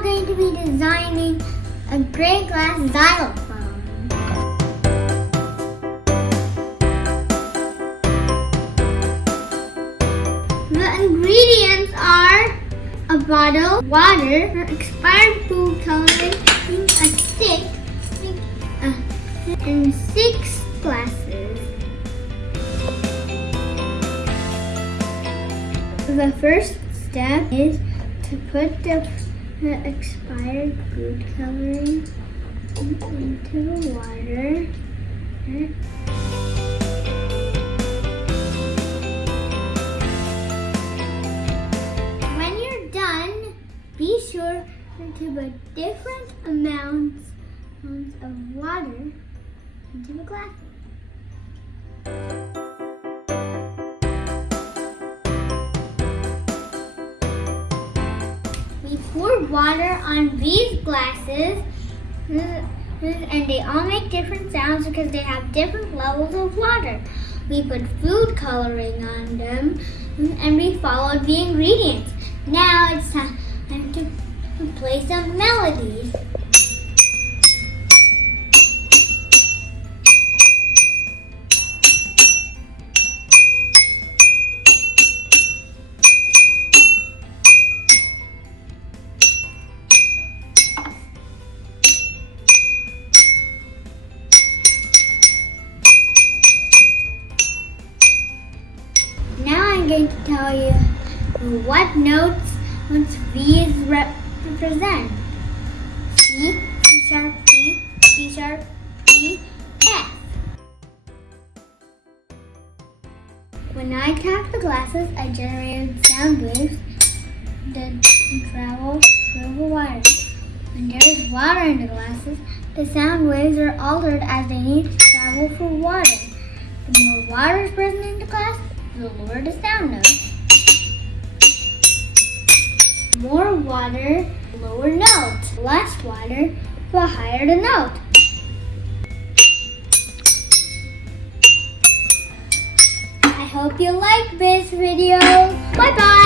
now going to be designing a gray glass xylophone. The ingredients are a bottle, water, expired food coloring, a stick, and 6 glasses. The first step is to put the expired food coloring into the water. When you're done, be sure to put different amounts of water into the glass. We pour water on these glasses, and they all make different sounds because they have different levels of water. We put food coloring on them, and we followed the ingredients. Now it's time to play some melodies. Now I'm going to tell you what notes these represent. C, C sharp, D, D sharp, E, F. When I tap the glasses, I generated sound waves that travel through the water. When there is water in the glasses, the sound waves are altered as they need to travel through water. The more water is present in the glass, the lower the sound note. More water, lower note. Less water, the higher the note. I hope you like this video. Bye bye.